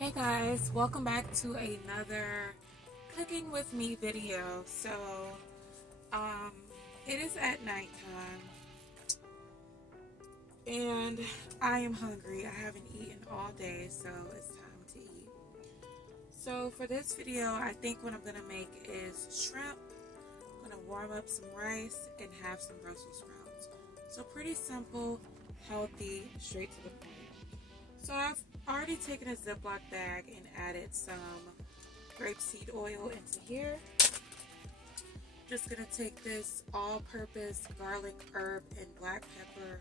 Hey guys, welcome back to another cooking with me video. So, it is at nighttime and I am hungry. I haven't eaten all day, so it's time to eat. So for this video, I think what I'm gonna make is shrimp. I'm gonna warm up some rice and have some Brussels sprouts. So pretty simple, healthy, straight to the point. So I've already taken a Ziploc bag and added some grapeseed oil into here. Just gonna take this all-purpose garlic, herb, and black pepper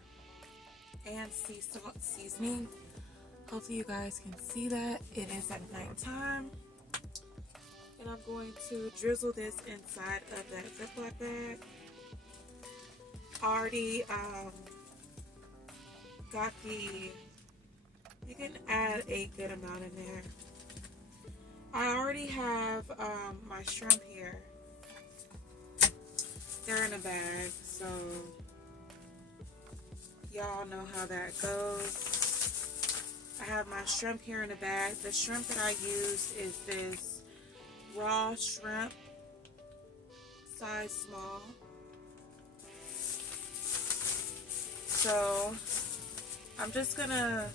and sea salt seasoning. Hopefully you guys can see that. It is at nighttime. And I'm going to drizzle this inside of that Ziploc bag. Already got the... You can add a good amount in there. I already have my shrimp here. They're in a bag, so y'all know how that goes. I have my shrimp here in a bag. The shrimp that I use is this raw shrimp, size small. So I'm just gonna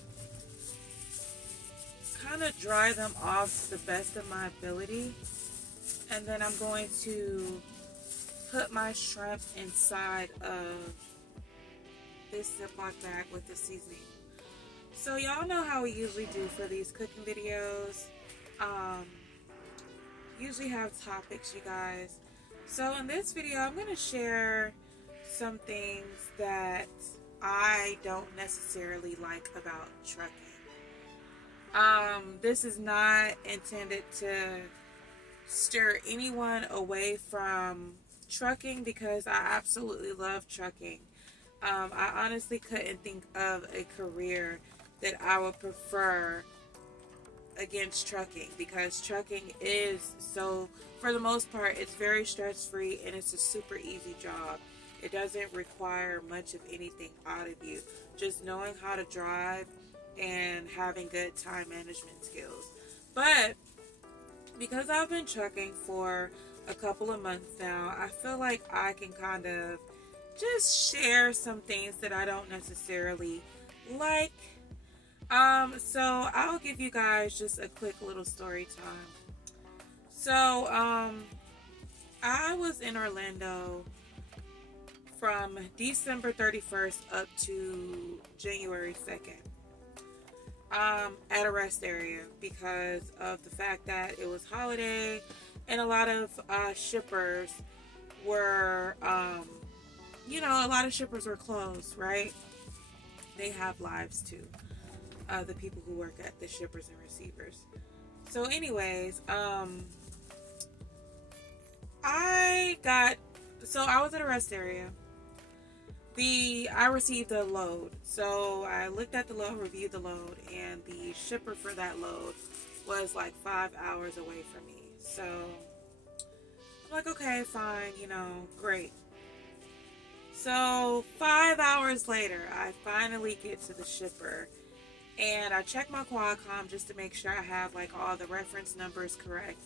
kind of dry them off to the best of my ability, and then I'm going to put my shrimp inside of this Ziploc bag with the seasoning. So y'all know how we usually do for these cooking videos. Usually have topics, you guys. So in this video, I'm going to share some things that I don't necessarily like about trucking. This is not intended to steer anyone away from trucking, because I absolutely love trucking. I honestly couldn't think of a career that I would prefer against trucking, because trucking is so, for the most part, it's very stress-free and it's a super easy job. It doesn't require much of anything out of you. Just knowing how to drive and having good time management skills. But because I've been trucking for a couple of months now, I feel like I can kind of just share some things that I don't necessarily like. So I'll give you guys just a quick little story time. So I was in Orlando from December 31st up to January 2nd. At a rest area, because of the fact that it was holiday and a lot of shippers were, you know, a lot of shippers were closed, right? They have lives too, the people who work at the shippers and receivers. So anyways, I was at a rest area. I received a load, so I looked at the load, reviewed the load, and the shipper for that load was like 5 hours away from me. So I'm like, okay, fine, you know, great. So 5 hours later, I finally get to the shipper, and I check my Qualcomm just to make sure I have like all the reference numbers correct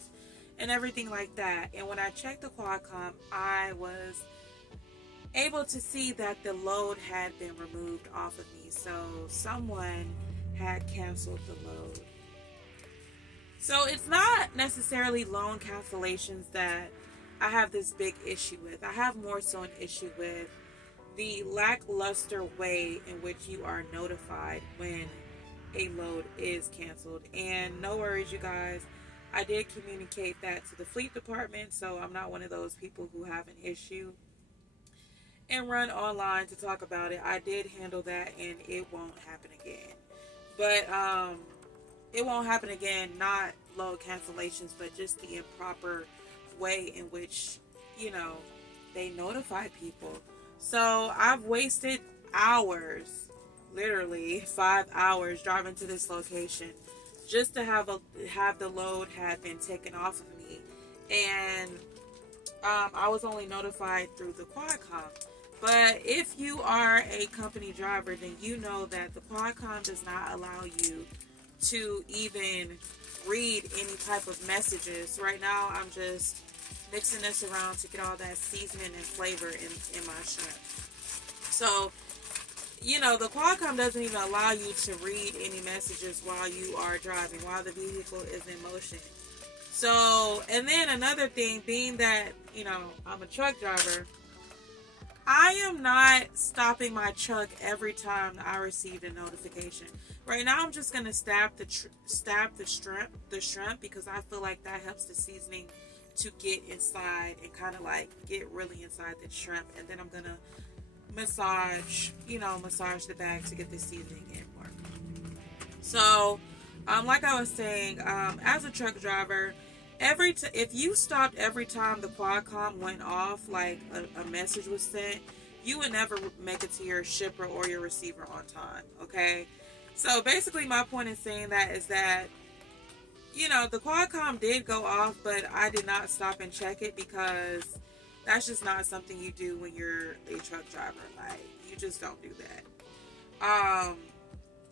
and everything like that. And when I checked the Qualcomm, I was able to see that the load had been removed off of me. So someone had canceled the load. So it's not necessarily loan cancellations that I have this big issue with. I have more so an issue with the lackluster way in which you are notified when a load is canceled. And no worries, you guys, I did communicate that to the fleet department, so I'm not one of those people who have an issue and run online to talk about it. I did handle that, and it won't happen again. But it won't happen again, not load cancellations, but just the improper way in which, you know, they notify people. So I've wasted hours, literally 5 hours, driving to this location just to have the load had been taken off of me. And I was only notified through the Qualcomm. But if you are a company driver, then you know that the Qualcomm does not allow you to even read any type of messages. Right now, I'm just mixing this around to get all that seasoning and flavor in my shrimp. So, you know, the Qualcomm doesn't even allow you to read any messages while you are driving, while the vehicle is in motion. So, and then another thing, being that, you know, I'm a truck driver, I am not stopping my truck every time I receive a notification. Right now, I'm just gonna stab the shrimp because I feel like that helps the seasoning to get inside and kind of like get really inside the shrimp, and then I'm gonna massage the bag to get the seasoning in more. So, like I was saying, as a truck driver, if you stopped every time the Qualcomm went off, like a message was sent, you would never make it to your shipper or your receiver on time, okay? So basically my point in saying that is that, you know, the Qualcomm did go off, but I did not stop and check it because that's just not something you do when you're a truck driver. Like, you just don't do that.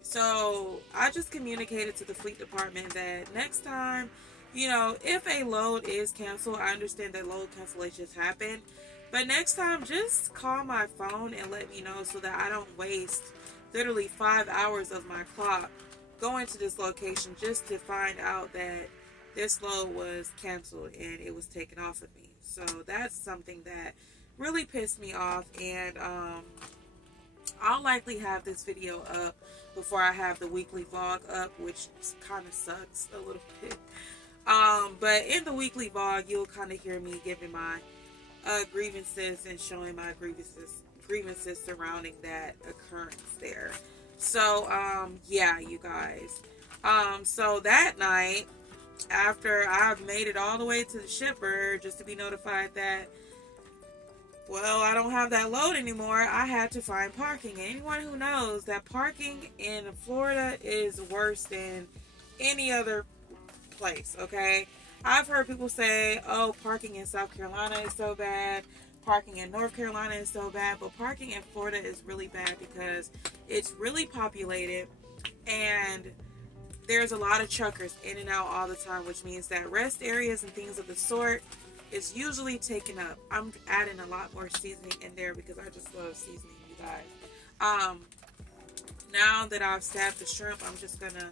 So I just communicated to the fleet department that next time, you know, if a load is canceled, I understand that load cancellations happen, but next time just call my phone and let me know so that I don't waste literally 5 hours of my clock going to this location just to find out that this load was canceled and it was taken off of me. So that's something that really pissed me off, and I'll likely have this video up before I have the weekly vlog up, which kind of sucks a little bit. But in the weekly vlog, you'll kind of hear me giving my grievances and showing my grievances surrounding that occurrence there. So, yeah, you guys. So that night, after I've made it all the way to the shipper just to be notified that, well, I don't have that load anymore, I had to find parking. And anyone who knows that parking in Florida is worse than any other place, okay? I've heard people say, oh, parking in South Carolina is so bad, parking in North Carolina is so bad, but parking in Florida is really bad because it's really populated and there's a lot of truckers in and out all the time, which means that rest areas and things of the sort is usually taken up. I'm adding a lot more seasoning in there because I just love seasoning, you guys. Now that I've stabbed the shrimp, I'm just gonna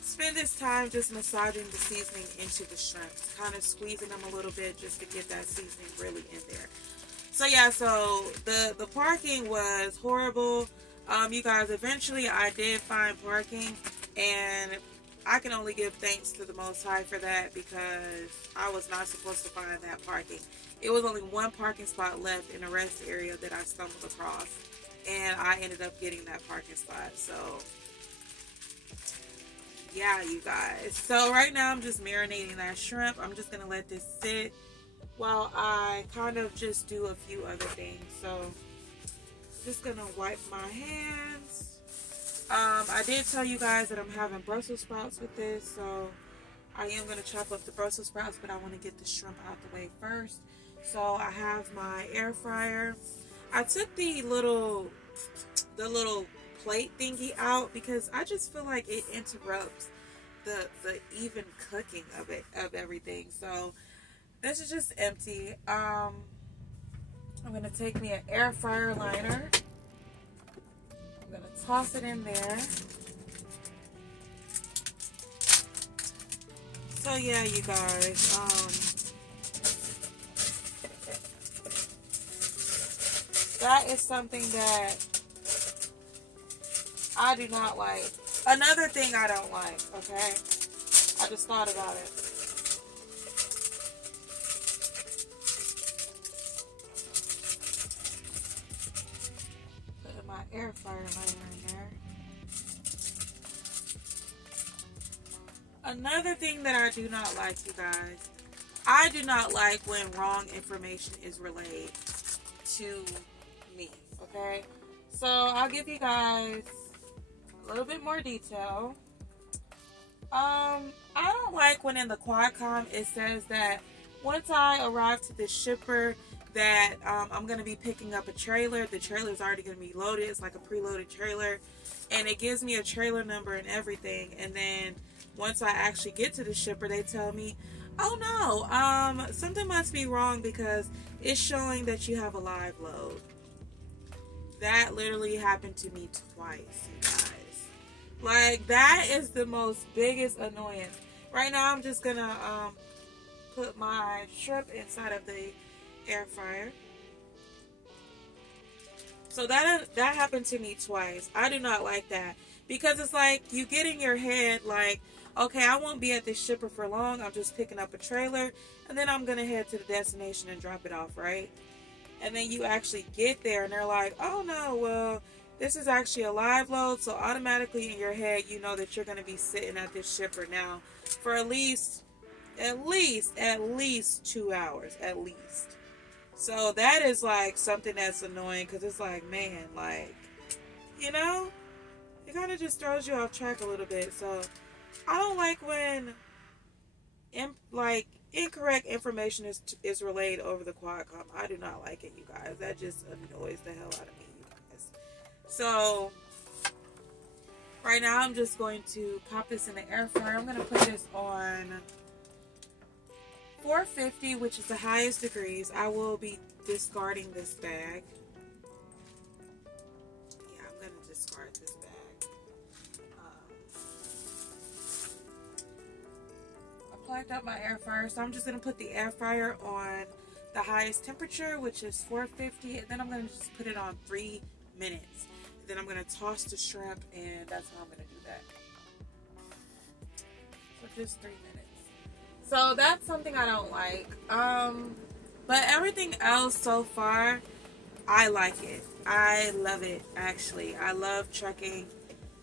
spend this time just massaging the seasoning into the shrimp, kind of squeezing them a little bit just to get that seasoning really in there. So yeah, so the parking was horrible. You guys, eventually I did find parking, and I can only give thanks to the Most High for that because I was not supposed to find that parking. It was only one parking spot left in a rest area that I stumbled across, and I ended up getting that parking spot. So yeah, you guys. So right now I'm just marinating that shrimp. I'm just going to let this sit while I kind of just do a few other things. So just going to wipe my hands. I did tell you guys that I'm having Brussels sprouts with this, so I am going to chop up the Brussels sprouts, but I want to get the shrimp out the way first. So I have my air fryer. I took the little plate thingy out because I just feel like it interrupts the even cooking of everything. So this is just empty. I'm going to take me an air fryer liner. I'm going to toss it in there. So yeah, you guys, that is something that I do not like. Another thing I don't like, okay? I just thought about it. Put my air fryer liner in there. Another thing that I do not like, you guys, I do not like when wrong information is relayed to me, okay? So I'll give you guys a little bit more detail. I don't like when in the Qualcomm it says that once I arrive to the shipper, that I'm going to be picking up a trailer. The trailer is already going to be loaded. It's like a preloaded trailer. And it gives me a trailer number and everything. And then once I actually get to the shipper, they tell me, oh no, something must be wrong because it's showing that you have a live load. That literally happened to me twice, you guys. Like, that is the most biggest annoyance. Right now, I'm just gonna put my shrimp inside of the air fryer. So that happened to me twice. I do not like that because it's like you get in your head like, okay, I won't be at this shipper for long. I'm just picking up a trailer and then I'm gonna head to the destination and drop it off, right? And then you actually get there and they're like, oh no, well, this is actually a live load. So automatically in your head, you know that you're gonna be sitting at this shipper now for at least 2 hours, at least. So that is like something that's annoying because it's like, man, like, you know, it kind of just throws you off track a little bit. So I don't like when incorrect information is relayed over the Qualcomm. I do not like it, you guys. That just annoys the hell out of me, you guys. So right now I'm just going to pop this in the air fryer. I'm going to put this on 450, which is the highest degrees. I will be discarding this bag. Yeah, I'm going to discard this bag. I plugged up my air fryer, so I'm just going to put the air fryer on the highest temperature, which is 450, and then I'm going to just put it on 3 minutes. And then I'm going to toss the shrimp, and that's how I'm going to do that. So just 3 minutes. So that's something I don't like. But everything else so far, I like it. I love it, actually. I love trucking.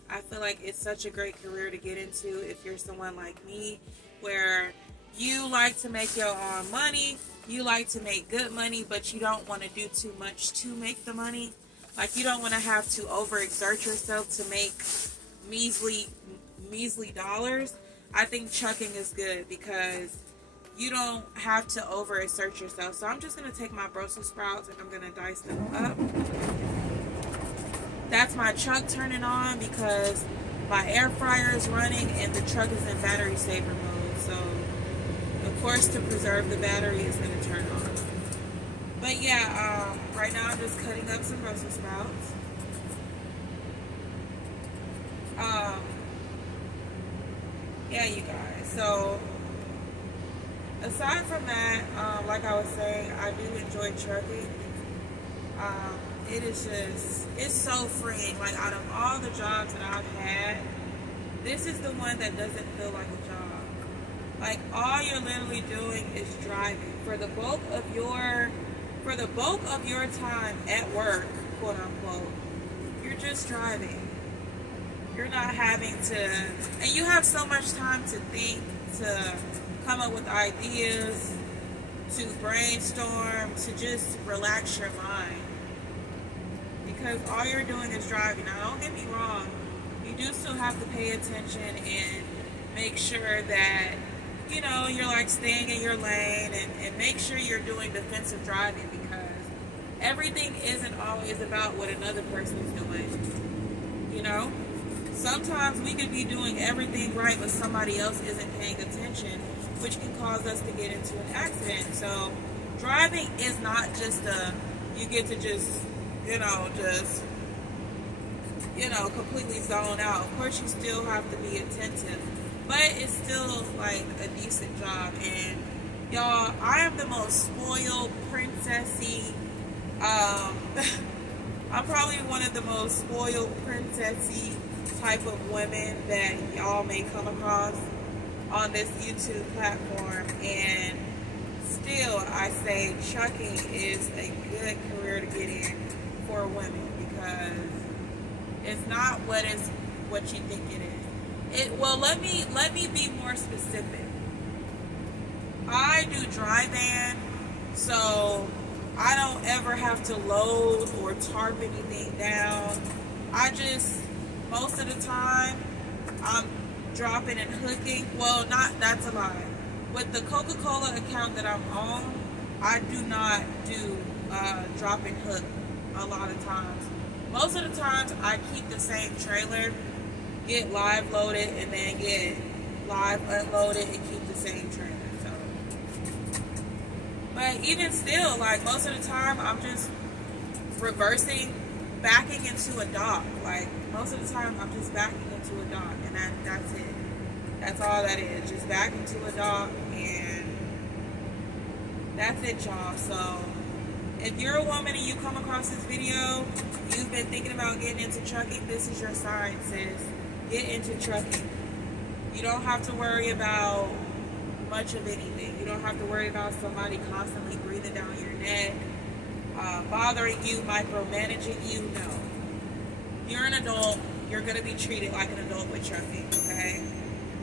I feel like it's such a great career to get into if you're someone like me, where you like to make your own money, you like to make good money, but you don't want to do too much to make the money. Like, you don't want to have to overexert yourself to make measly dollars. I think trucking is good because you don't have to overexert yourself. So I'm just going to take my Brussels sprouts and I'm going to dice them up. That's my truck turning on because my air fryer is running and the truck is in battery saver mode. So, of course, to preserve the battery, it's going to turn on. But yeah, right now I'm just cutting up some Brussels sprouts. Yeah, you guys. So, aside from that, like I was saying, I do enjoy trucking. It is just, it's so freeing. Like, out of all the jobs that I've had, this is the one that doesn't feel like a job. Like, all you're literally doing is driving. For the bulk of your time at work, quote unquote, you're just driving. You're not having to, and you have so much time to think, to come up with ideas, to brainstorm, to just relax your mind. Because all you're doing is driving. Now, don't get me wrong, you do still have to pay attention and make sure that, you know, you're like staying in your lane and make sure you're doing defensive driving because everything isn't always about what another person is doing, you know? Sometimes we could be doing everything right, but somebody else isn't paying attention, which can cause us to get into an accident. So driving is not just you get to just, completely zone out. Of course, you still have to be attentive, but it's still like a decent job. And y'all, I am the most spoiled princessy. I'm probably one of the most spoiled princessy type of women that y'all may come across on this YouTube platform, and still I say trucking is a good career to get in for women because it's not what you think it is. Well, let me be more specific. I do dry van, so I don't ever have to load or tarp anything down. Most of the time, I'm dropping and hooking. Well, that's a lie. With the Coca-Cola account that I'm on, I do not do drop and hook a lot of times. Most of the times I keep the same trailer, get live loaded, and then get live unloaded and keep the same trailer. So, but even still, like most of the time I'm just reversing, backing into a dock. Like most of the time I'm just backing into a dock, and that's it. That's all that is, just back into a dock, and that's it, y'all. So if you're a woman and you come across this video, you've been thinking about getting into trucking, this is your sign, sis. Get into trucking. You don't have to worry about much of anything. You don't have to worry about somebody constantly breathing down your neck, bothering you, micromanaging you. No. You're an adult. You're going to be treated like an adult with trucking, okay?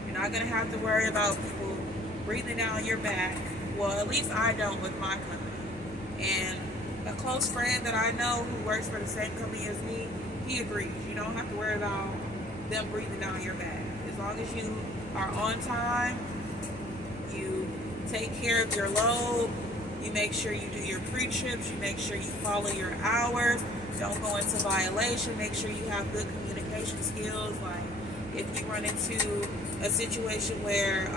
You're not going to have to worry about people breathing down your back. Well, at least I don't with my company. And a close friend that I know who works for the same company as me, he agrees. You don't have to worry about them breathing down your back. As long as you are on time, you take care of your load, you make sure you do your pre-trips, you make sure you follow your hours, don't go into violation, make sure you have good communication skills. Like if you run into a situation where,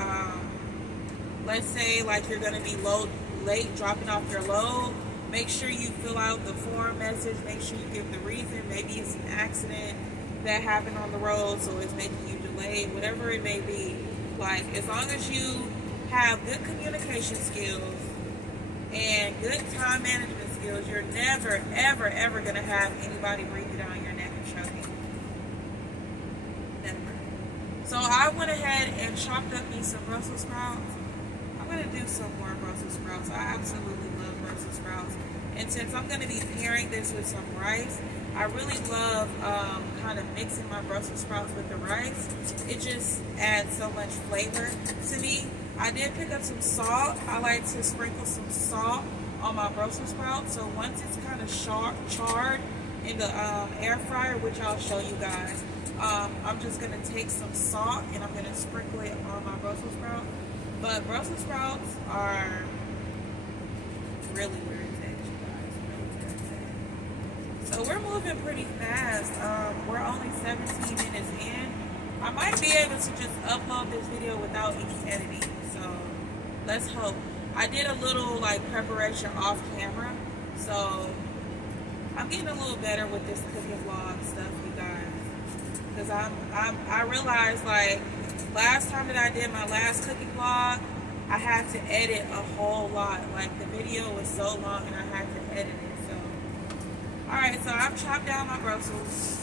let's say like you're going to be late dropping off your load, make sure you fill out the form message, make sure you give the reason. Maybe it's an accident that happened on the road, so it's making you delayed, whatever it may be. Like, as long as you have good communication skills and good time management skills, you're never, ever, ever going to have anybody breathing down your neck and trucking. Never. So I went ahead and chopped up me some Brussels sprouts. I'm going to do some more Brussels sprouts. I absolutely love Brussels sprouts. And since I'm going to be pairing this with some rice, I really love kind of mixing my Brussels sprouts with the rice. It just adds so much flavor to me. I did pick up some salt. I like to sprinkle some salt on my Brussels sprouts. So once it's kind of charred in the air fryer, which I'll show you guys, I'm just going to take some salt and I'm going to sprinkle it on my Brussels sprouts. But Brussels sprouts are really weird. So we're moving pretty fast. We're only 17 minutes in. I might be able to just upload this video without any editing. So let's hope. I did a little like preparation off camera. So I'm getting a little better with this cooking vlog stuff, you guys. Because I realized like last time that I did my last cooking vlog, I had to edit a whole lot. Like the video was so long and I had to edit it. Alright, so I've chopped down my Brussels.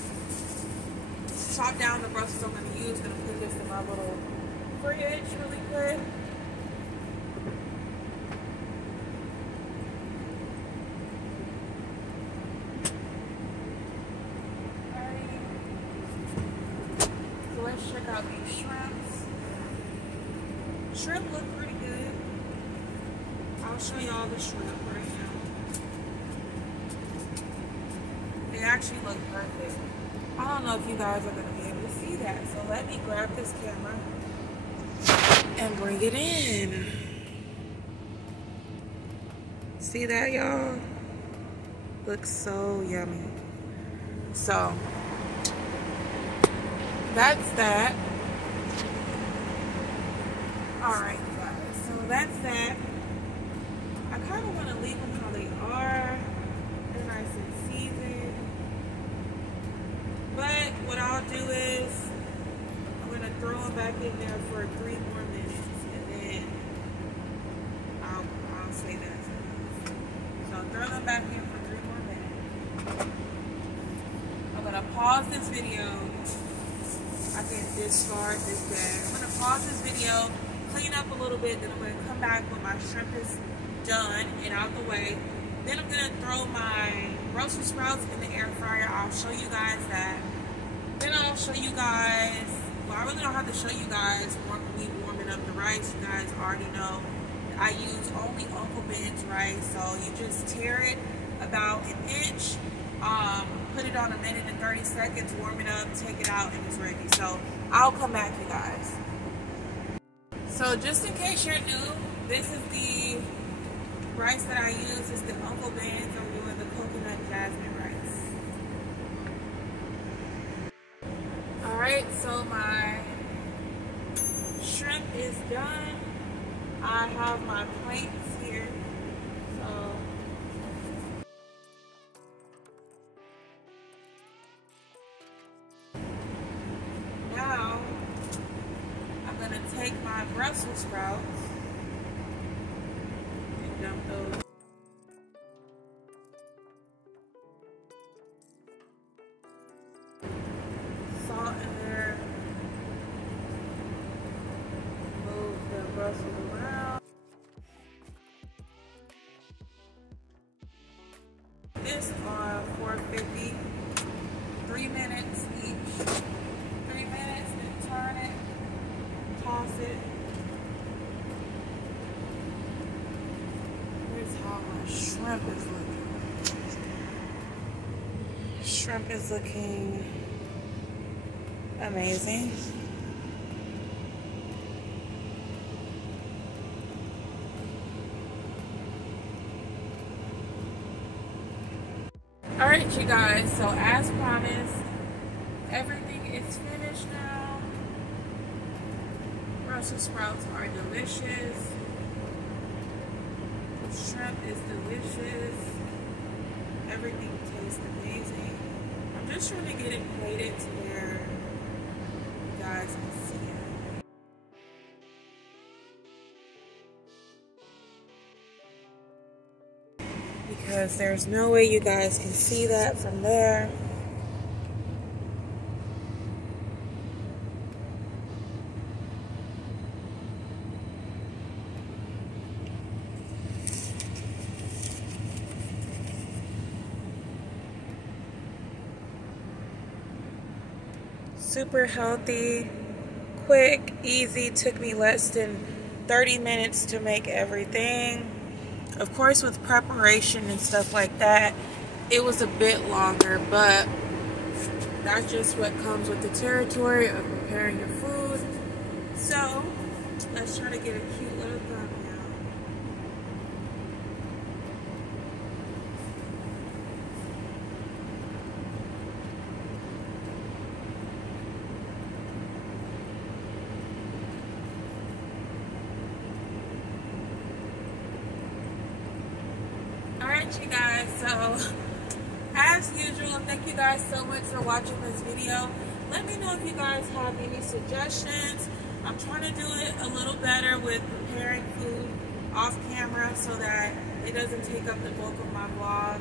Chopped down the Brussels I'm going to use. Going to put this in my little fridge really quick. Alrighty. So let's check out these shrimps. Shrimp look pretty good. I'll show y'all the shrimp right now. They actually look perfect. I don't know if you guys are going to be able to see that. So let me grab this camera and bring it in. See that, y'all? Looks so yummy. So that's that. Alright, guys. So that's that. I kind of want to leave them how they are. They're nice and seasoned. But what I'll do is I'm going to throw them back in there for 3 more minutes, and then I'll say that's it. So throw them back in for 3 more minutes. I'm going to pause this video. I can discard this bag. I'm going to pause this video, clean up a little bit, then I'm going to come back when my shrimp is done and out the way. Then I'm going to throw my Brussels sprouts in the air fryer. I'll show you guys that. Then I'll show you guys, well, I really don't have to show you guys me warming up the rice. You guys already know I use only Uncle Ben's rice. So you just tear it about an inch, put it on 1 minute and 30 seconds, warm it up, take it out, and it's ready. So I'll come back, you guys. So just in case you're new, this is the rice that I use is the Uncle Ben's. I'm doing the coconut jasmine rice. Alright, so my shrimp is done. I have my plates here. So now I'm gonna take my Brussels sprouts and dump those. Salt in there. Move the Brussels around. This on 450. 3 minutes each. 3 minutes, then turn it, toss it. Here's how my shrimp is looking. Shrimp is looking amazing. Alright, you guys, so as promised, everything is finished now. Brussels sprouts are delicious. The shrimp is delicious. Everything tastes amazing. I'm just trying to get it plated to where you guys can see it. Because there's no way you guys can see that from there. Super healthy, quick, easy. Took me less than 30 minutes to make everything. Of course, with preparation and stuff like that, it was a bit longer, but that's just what comes with the territory of preparing your food. So let's try to get a cute little thumbnail. Alright, you guys, so as usual, thank you guys so much for watching this video. Let me know if you guys have any suggestions. I'm trying to do it a little better with preparing food off camera so that it doesn't take up the bulk of my vlog.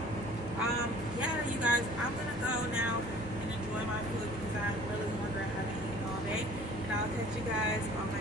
Yeah, you guys, I'm gonna go now and enjoy my food because I'm really hungry. I haven't eaten all day, and I'll catch you guys on my